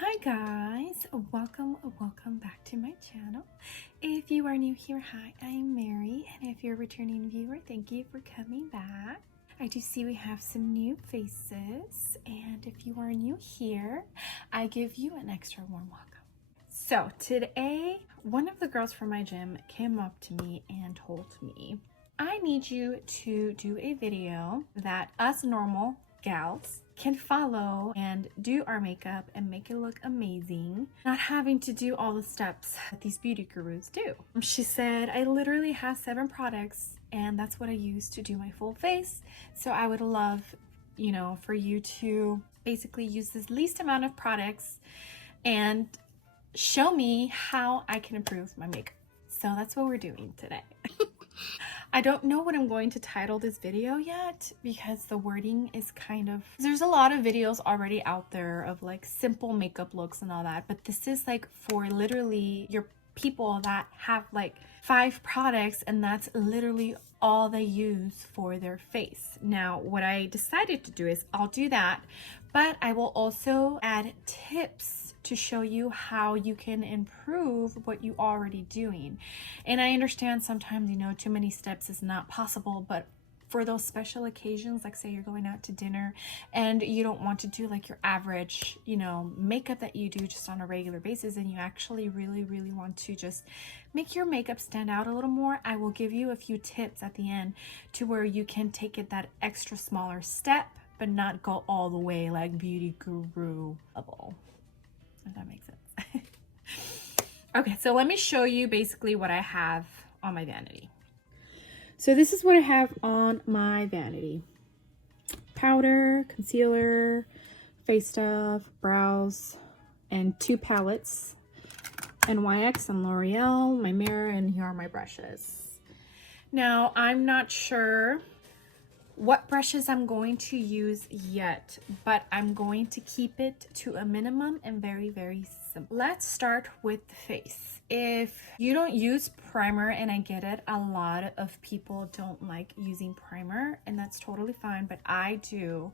Hi guys, welcome back to my channel. If you are new here, hi, I'm Mary, and if you're a returning viewer, thank you for coming back. I do see we have some new faces, and if you are new here, I give you an extra warm welcome. So today, one of the girls from my gym came up to me and told me, I need you to do a video that us normal gals can follow and do our makeup and make it look amazing, not having to do all the steps that these beauty gurus do. She said, I literally have 7 products and that's what I use to do my full face. So I would love, for you to basically use this least amount of products and show me how I can improve my makeup. So that's what we're doing today. I don't know what I'm going to title this video yet because the wording is there's a lot of videos already out there of like simple makeup looks and all that, but this is like for literally your people that have like 5 products and that's literally all they use for their face. Now, what I decided to do is I'll do that, but I will also add tips to show you how you can improve what you already doing. And I understand sometimes, too many steps is not possible, but for those special occasions, like say you're going out to dinner and you don't want to do like your average, makeup that you do just on a regular basis, and you actually really want to just make your makeup stand out a little more, I will give you a few tips at the end to where you can take it that extra smaller step, but not go all the way like beauty guru level. If that makes sense. Okay, so let me show you basically what I have on my vanity. So this is what I have on my vanity. Powder, concealer, face stuff, brows, and 2 palettes. NYX and L'Oreal, my mirror, and here are my brushes. Now, I'm not sure what brushes I'm going to use yet, but I'm going to keep it to a minimum and very simple. Let's start with the face. If you don't use primer, and I get it, a lot of people don't like using primer, and that's totally fine, but I do.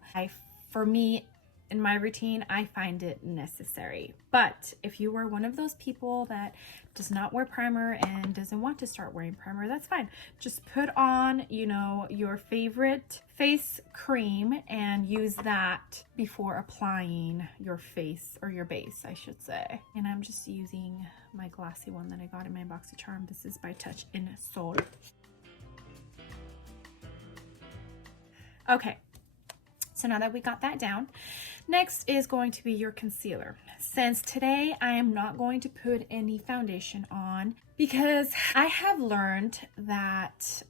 For me, in my routine, I find it necessary. But if you are one of those people that does not wear primer and doesn't want to start wearing primer, that's fine. Just put on, your favorite face cream and use that before applying your face, or your base, I should say. And I'm just using my glassy one that I got in my BoxyCharm. This is by Touch in Sol. Okay. So now that we got that down, next is going to be your concealer. Since today I am not going to put any foundation on because I have learned that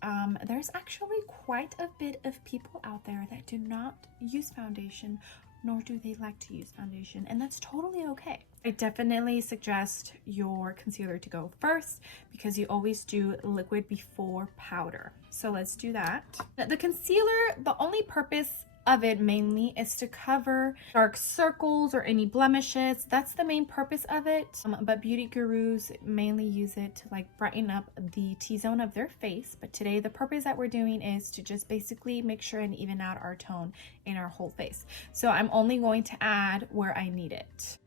there's actually quite a bit of people out there that do not use foundation, nor do they like to use foundation, and that's totally okay. I definitely suggest your concealer to go first because you always do liquid before powder. So let's do that. The concealer, the only purpose of it mainly is to cover dark circles or any blemishes. That's the main purpose of it, but beauty gurus mainly use it to like brighten up the T-zone of their face. But today the purpose that we're doing is to just basically make sure and even out our tone in our whole face. So I'm only going to add where I need it.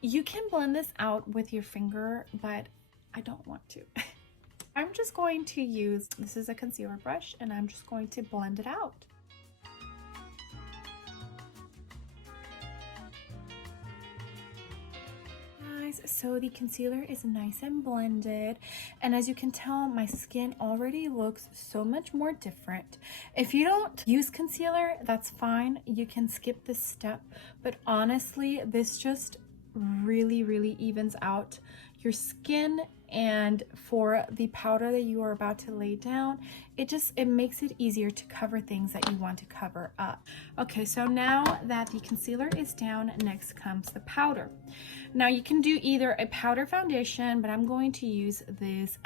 You can blend this out with your finger, but I don't want to. I'm just going to use, this is a concealer brush, and I'm just going to blend it out. Guys, so the concealer is nice and blended, and as you can tell, my skin already looks so much more different. If you don't use concealer, that's fine. You can skip this step, but honestly, this just really evens out your skin. And for the powder that you are about to lay down, it makes it easier to cover things that you want to cover up. Okay, so now that the concealer is down, next comes the powder. Now you can do either a powder foundation, but I'm going to use this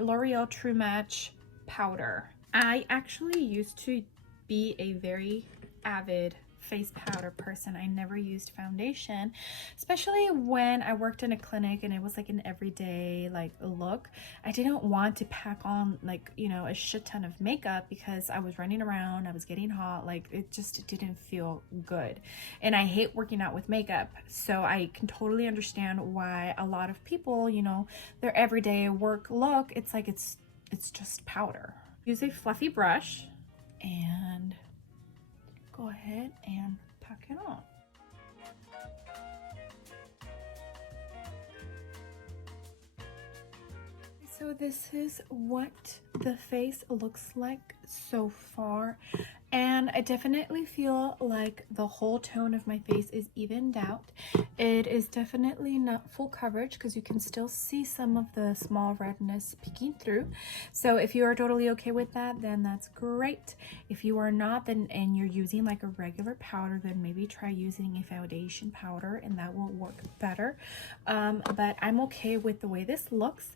L'Oreal True Match powder. I actually used to be a very avid face powder person. I never used foundation, especially when I worked in a clinic and it was like an everyday like look. I didn't want to pack on like, you know, a shit ton of makeup because I was running around, I was getting hot, like it just didn't feel good. And I hate working out with makeup, so I can totally understand why a lot of people, you know, their everyday work look, it's like it's just powder. Use a fluffy brush and go ahead and pack it on. So this is what the face looks like so far, and I definitely feel like the whole tone of my face is evened out. It is definitely not full coverage because you can still see some of the small redness peeking through. So if you are totally okay with that, then that's great. If you are not, then and you're using like a regular powder, then maybe try using a foundation powder and that will work better. But I'm okay with the way this looks.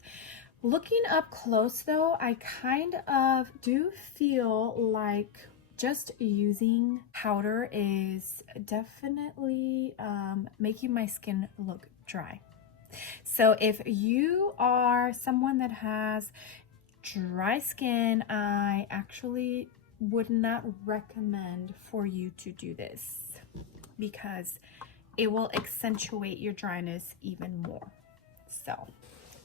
Looking up close though, I kind of do feel like just using powder is definitely making my skin look dry. So if you are someone that has dry skin, I actually would not recommend for you to do this because it will accentuate your dryness even more. So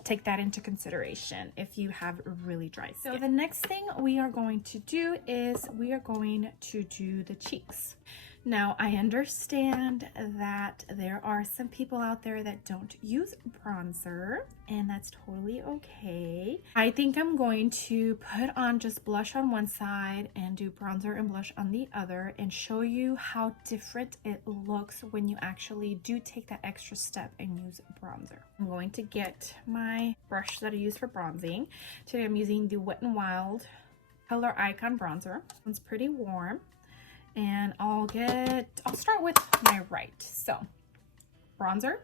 take that into consideration if you have really dry skin. So the next thing we are going to do is we are going to do the cheeks. Now, I understand that there are some people out there that don't use bronzer, and that's totally okay. I think I'm going to put on just blush on one side and do bronzer and blush on the other and show you how different it looks when you actually do take that extra step and use bronzer. I'm going to get my brush that I use for bronzing. Today I'm using the Wet n Wild Color Icon bronzer. It's pretty warm. And I'll start with my right. So, bronzer.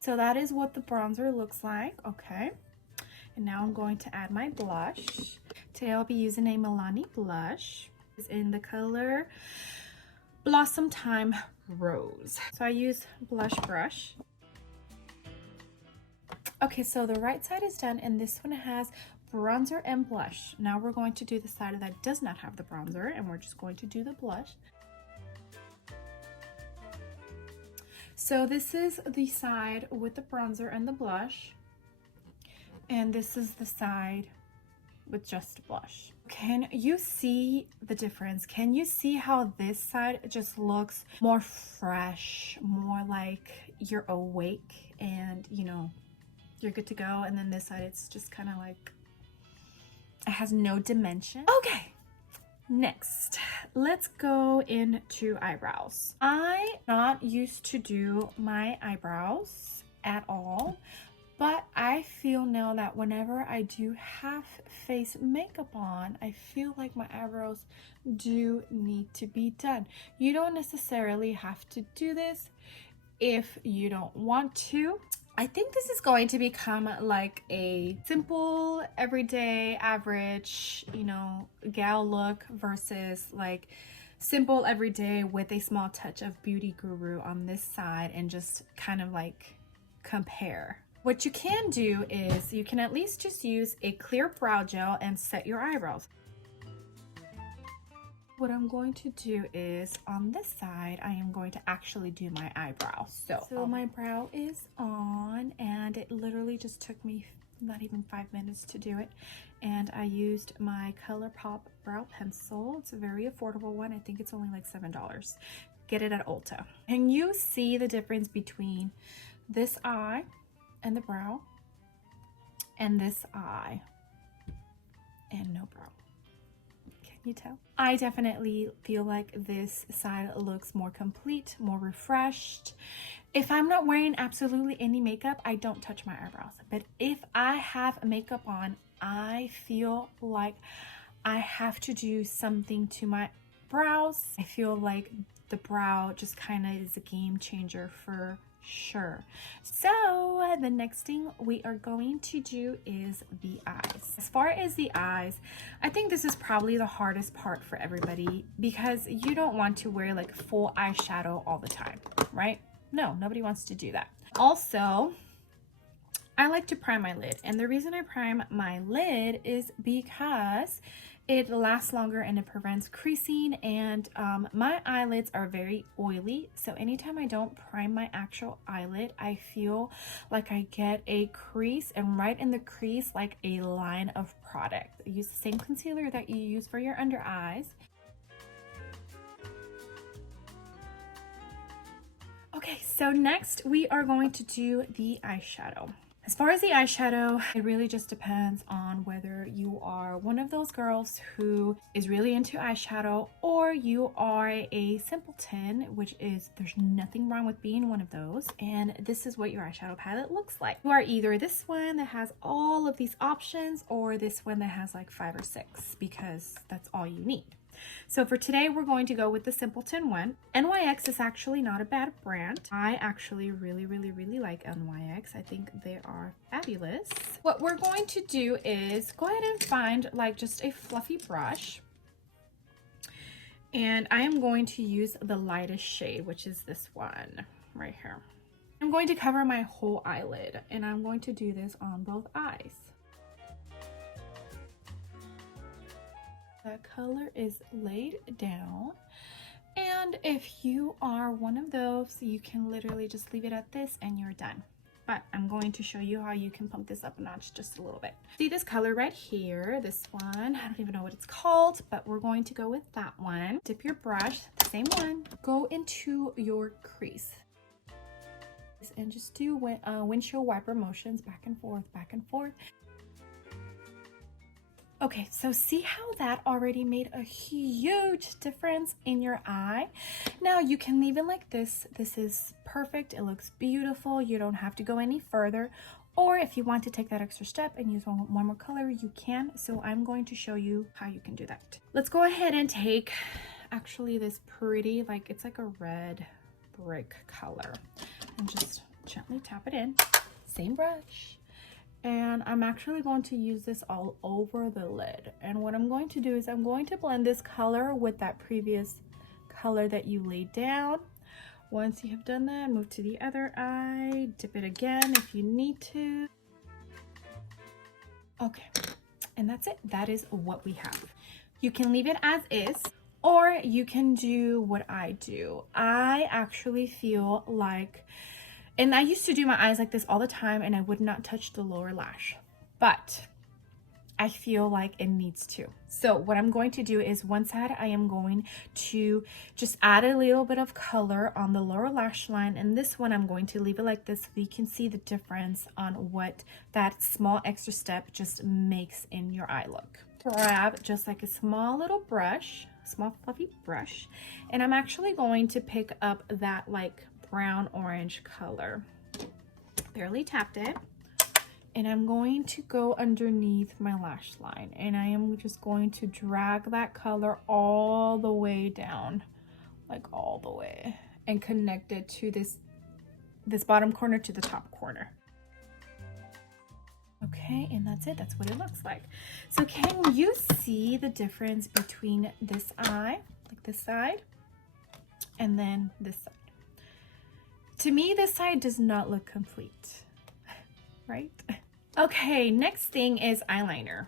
So that is what the bronzer looks like, okay. And now I'm going to add my blush. Today I'll be using a Milani blush. It's in the color Blossom Time Rose. So I use blush brush. Okay, so the right side is done, and this one has bronzer and blush. Now we're going to do the side that does not have the bronzer, and we're just going to do the blush. So this is the side with the bronzer and the blush, and this is the side with just blush. Can you see the difference? Can you see how this side just looks more fresh, more like you're awake and, you know, you're good to go, and then this side it's just kind of like it has no dimension. Okay, next let's go into eyebrows. I'm not used to do my eyebrows at all, but I feel now that whenever I do half face makeup on, I feel like my eyebrows do need to be done. You don't necessarily have to do this if you don't want to. I think this is going to become like a simple, everyday, average, you know, gal look versus like simple, everyday with a small touch of beauty guru on this side, and just kind of like compare. What you can do is you can at least just use a clear brow gel and set your eyebrows. What I'm going to do is on this side, I am going to actually do my eyebrow. So my brow is on, and it literally just took me not even 5 minutes to do it. And I used my ColourPop brow pencil. It's a very affordable one. I think it's only like $7. Get it at Ulta. Can you see the difference between this eye and the brow and this eye and no brow? You tell? I definitely feel like this side looks more complete, more refreshed. If I'm not wearing absolutely any makeup, I don't touch my eyebrows. But if I have makeup on, I feel like I have to do something to my brows. I feel like the brow just kind of is a game changer for Sure. So the next thing we are going to do is the eyes. As far as the eyes, I think this is probably the hardest part for everybody because you don't want to wear like full eyeshadow all the time, right? No, nobody wants to do that. Also, I like to prime my lid, and the reason I prime my lid is because it lasts longer and it prevents creasing, and my eyelids are very oily, so anytime I don't prime my actual eyelid, I feel like I get a crease, and right in the crease, like a line of product. Use the same concealer that you use for your under eyes. Okay, so next we are going to do the eyeshadow. As far as the eyeshadow, it really just depends on whether you are one of those girls who is really into eyeshadow or you are a simpleton, which is there's nothing wrong with being one of those. And this is what your eyeshadow palette looks like. You are either this one that has all of these options or this one that has like 5 or 6 because that's all you need. So for today, we're going to go with the Simpleton one. NYX is actually not a bad brand. I actually really like NYX. I think they are fabulous. What we're going to do is go ahead and find like just a fluffy brush. And I am going to use the lightest shade, which is this one right here. I'm going to cover my whole eyelid, and I'm going to do this on both eyes. The color is laid down, and if you are one of those, you can literally just leave it at this and you're done. But I'm going to show you how you can pump this up a notch just a little bit. See this color right here, this one, I don't even know what it's called, but we're going to go with that one. Dip your brush, the same one, go into your crease and just do windshield wiper motions back and forth, back and forth. Okay, so see how that already made a huge difference in your eye? Now you can leave it like this. This is perfect. It looks beautiful. You don't have to go any further. Or if you want to take that extra step and use one more color, you can. So I'm going to show you how you can do that. Let's go ahead and take actually this pretty, like it's like a red brick color, and just gently tap it in. Same brush. And I'm actually going to use this all over the lid. And what I'm going to do is I'm going to blend this color with that previous color that you laid down. Once you have done that, move to the other eye, dip it again if you need to. Okay, and that's it. That is what we have. You can leave it as is, or you can do what I do. I actually feel like, and I used to do my eyes like this all the time, and I would not touch the lower lash, but I feel like it needs to. So what I'm going to do is one side, I am going to just add a little bit of color on the lower lash line, and this one I'm going to leave it like this so you can see the difference on what that small extra step just makes in your eye look. Grab just like a small little brush, small fluffy brush, and I'm actually going to pick up that like brown orange color. Barely tapped it, and I'm going to go underneath my lash line, and I am just going to drag that color all the way down, like all the way, and connect it to this bottom corner to the top corner. Okay, and that's it. That's what it looks like. So can you see the difference between this eye, like this side, and then this side? To me, this side does not look complete, right? Okay, next thing is eyeliner.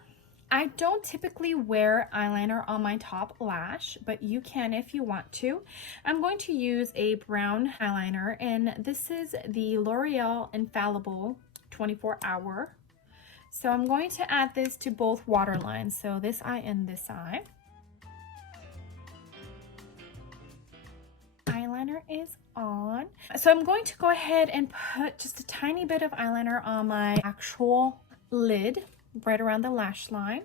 I don't typically wear eyeliner on my top lash, but you can if you want to. I'm going to use a brown eyeliner, and this is the L'Oreal Infallible 24-hour. So I'm going to add this to both waterlines, so this eye and this eye. Eyeliner is on. So I'm going to go ahead and put just a tiny bit of eyeliner on my actual lid, right around the lash line.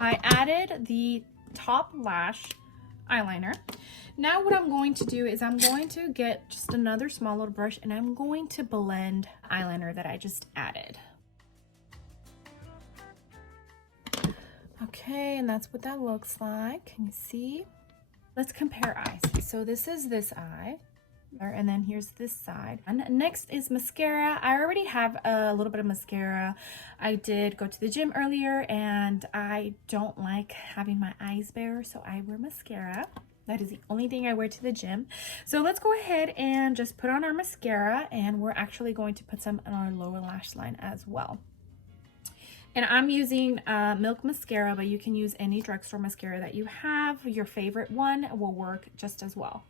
I added the top lash eyeliner. Now what I'm going to do is I'm going to get just another small little brush, and I'm going to blend eyeliner that I just added. Okay, and that's what that looks like. Can you see? Let's compare eyes. So this is this eye, and then here's this side. And next is mascara. I already have a little bit of mascara. I did go to the gym earlier, and I don't like having my eyes bare, so I wear mascara. That is the only thing I wear to the gym. So let's go ahead and just put on our mascara, and we're actually going to put some on our lower lash line as well. And I'm using Milk Mascara, but you can use any drugstore mascara that you have. Your favorite one will work just as well.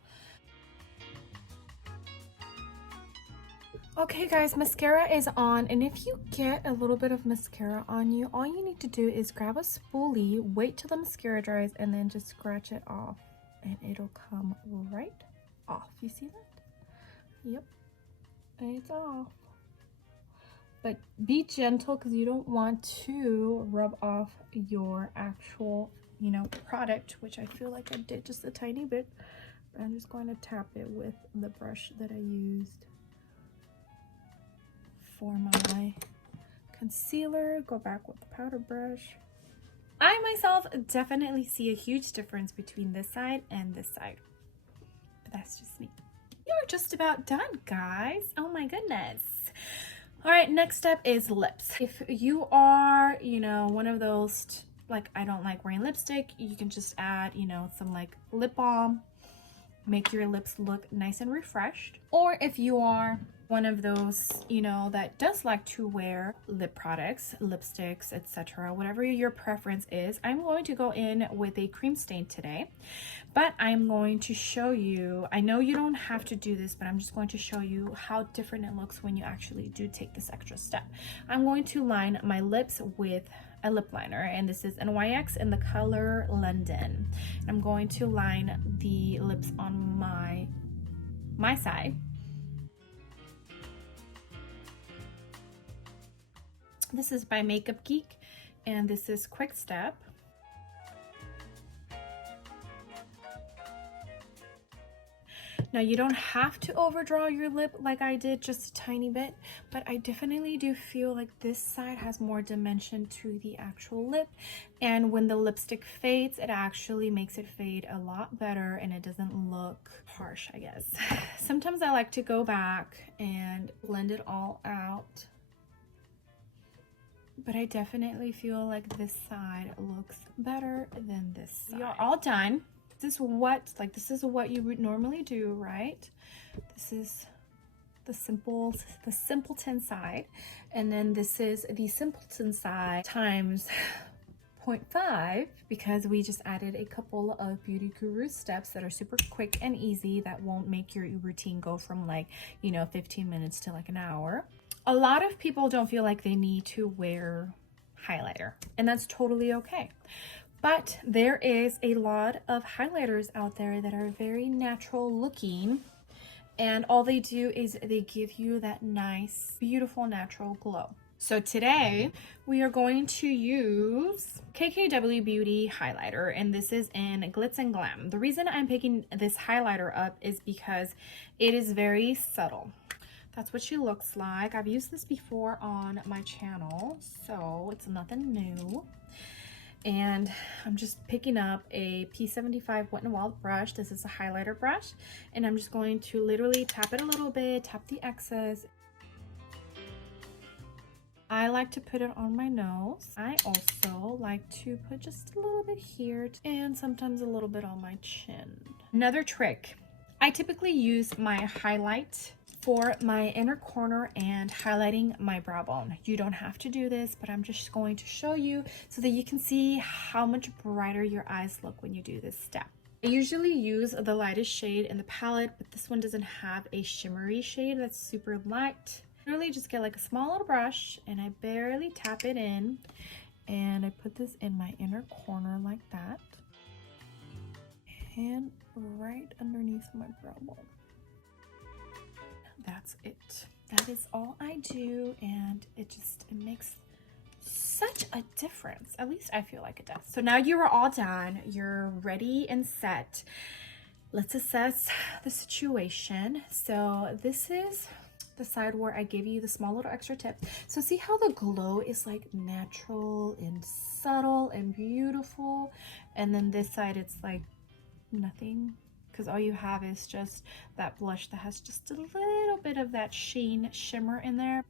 Okay guys, mascara is on, and if you get a little bit of mascara on you, all you need to do is grab a spoolie, wait till the mascara dries, and then just scratch it off, and it'll come right off. You see that? Yep, it's off. But be gentle because you don't want to rub off your actual, product, which I feel like I did just a tiny bit. But I'm just going to tap it with the brush that I used for my concealer. Go back with the powder brush. I myself definitely see a huge difference between this side and this side. But that's just me. You're just about done, guys. Oh my goodness. All right, next step is lips. If you are, one of those, like, I don't like wearing lipstick, you can just add, some like lip balm, make your lips look nice and refreshed. Or if you are one of those, that does like to wear lip products, lipsticks, etc., whatever your preference is, I'm going to go in with a cream stain today, but I'm going to show you, I know you don't have to do this, but I'm just going to show you how different it looks when you actually do take this extra step. I'm going to line my lips with a lip liner, and this is NYX in the color London. I'm going to line the lips on my side. This is by Makeup Geek, and this is Quick Step. Now you don't have to overdraw your lip like I did, just a tiny bit, but I definitely do feel like this side has more dimension to the actual lip, and when the lipstick fades, it actually makes it fade a lot better and it doesn't look harsh, I guess. Sometimes I like to go back and blend it all out, but I definitely feel like this side looks better than this side. We are all done. This is what you would normally do, right? This is the simpleton side, and then this is the simpleton side times 0.5, because we just added a couple of beauty guru steps that are super quick and easy that won't make your routine go from 15 minutes to like an hour. A lot of people don't feel like they need to wear highlighter, and that's totally okay. But there is a lot of highlighters out there that are very natural looking, and all they do is they give you that nice, beautiful, natural glow. So today we are going to use KKW Beauty highlighter, and this is in Glitz and Glam. The reason I'm picking this highlighter up is because it is very subtle. That's what she looks like. I've used this before on my channel, so it's nothing new. And I'm just picking up a P75 Wet n Wild brush. This is a highlighter brush, and I'm just going to literally tap it a little bit, tap the excess. I like to put it on my nose. I also like to put just a little bit here and sometimes a little bit on my chin. Another trick, I typically use my highlight for my inner corner and highlighting my brow bone. You don't have to do this, but I'm just going to show you so that you can see how much brighter your eyes look when you do this step. I usually use the lightest shade in the palette, but this one doesn't have a shimmery shade that's super light. Literally just get like a small little brush and I barely tap it in, and I put this in my inner corner like that and right underneath my brow bone. That's it. That is all I do, and it makes such a difference. At least I feel like it does. So now you are all done. You're ready and set. Let's assess the situation. So this is the side where I give you the small little extra tip. So see how the glow is like natural and subtle and beautiful, and then this side it's like nothing, because all you have is just that blush that has just a little bit of that sheen shimmer in there.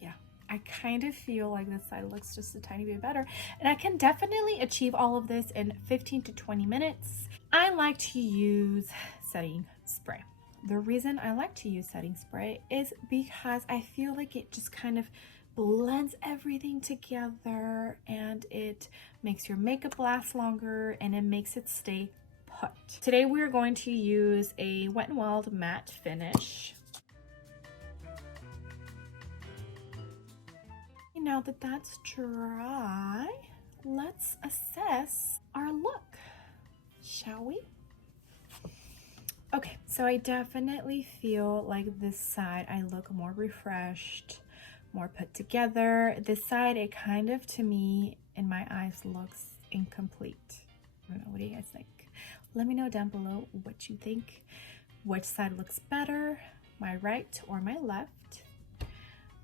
Yeah, I kind of feel like this side looks just a tiny bit better, and I can definitely achieve all of this in 15 to 20 minutes. I like to use setting spray. The reason I like to use setting spray is because I feel like it just kind of blends everything together, and it makes your makeup last longer, and it makes it stay put. Today we're going to use a Wet n Wild matte finish. Now that that's dry, let's assess our look, shall we? Okay, so I definitely feel like this side I look more refreshed, more put together. This side, it kind of, to me, in my eyes, looks incomplete. I don't know, what do you guys think? Let me know down below what you think. Which side looks better, my right or my left?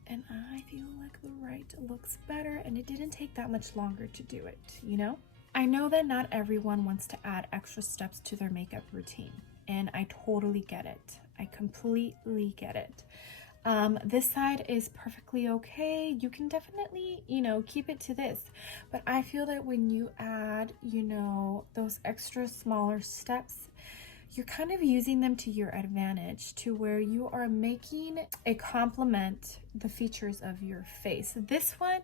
And I feel like the right looks better, and it didn't take that much longer to do it, you know? I know that not everyone wants to add extra steps to their makeup routine, and I totally get it. I completely get it. This side is perfectly okay. You can definitely, you know, keep it to this. But I feel that when you add, you know, those extra smaller steps, you're kind of using them to your advantage, to where you are making a complement the features of your face. This one,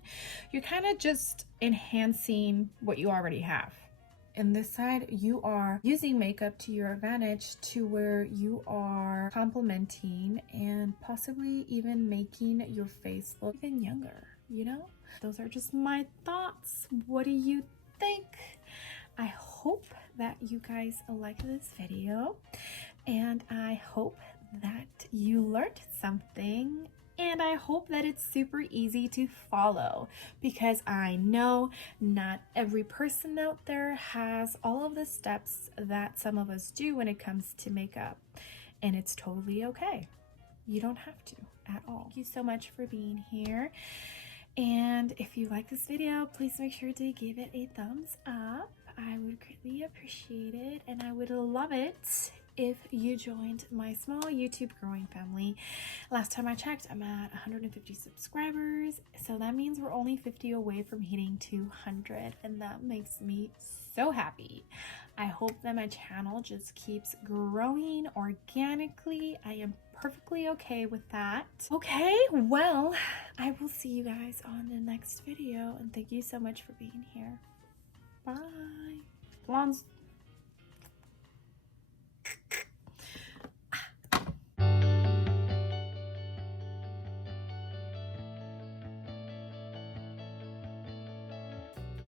you're kind of just enhancing what you already have. In this side, you are using makeup to your advantage, to where you are complementing and possibly even making your face look even younger, you know? Those are just my thoughts. What do you think? I hope that you guys like this video, and I hope that you learned something, and I hope that it's super easy to follow, because I know not every person out there has all of the steps that some of us do when it comes to makeup, and it's totally okay. You don't have to at all. Thank you so much for being here. And if you like this video, please make sure to give it a thumbs up. I would greatly appreciate it, and I would love it if you joined my small YouTube growing family. Last time I checked, I'm at 150 subscribers, so that means we're only 50 away from hitting 200, and that makes me so happy. I hope that my channel just keeps growing organically. I am perfectly okay with that. Okay, well, I will see you guys on the next video, and thank you so much for being here. Bye. Blondes.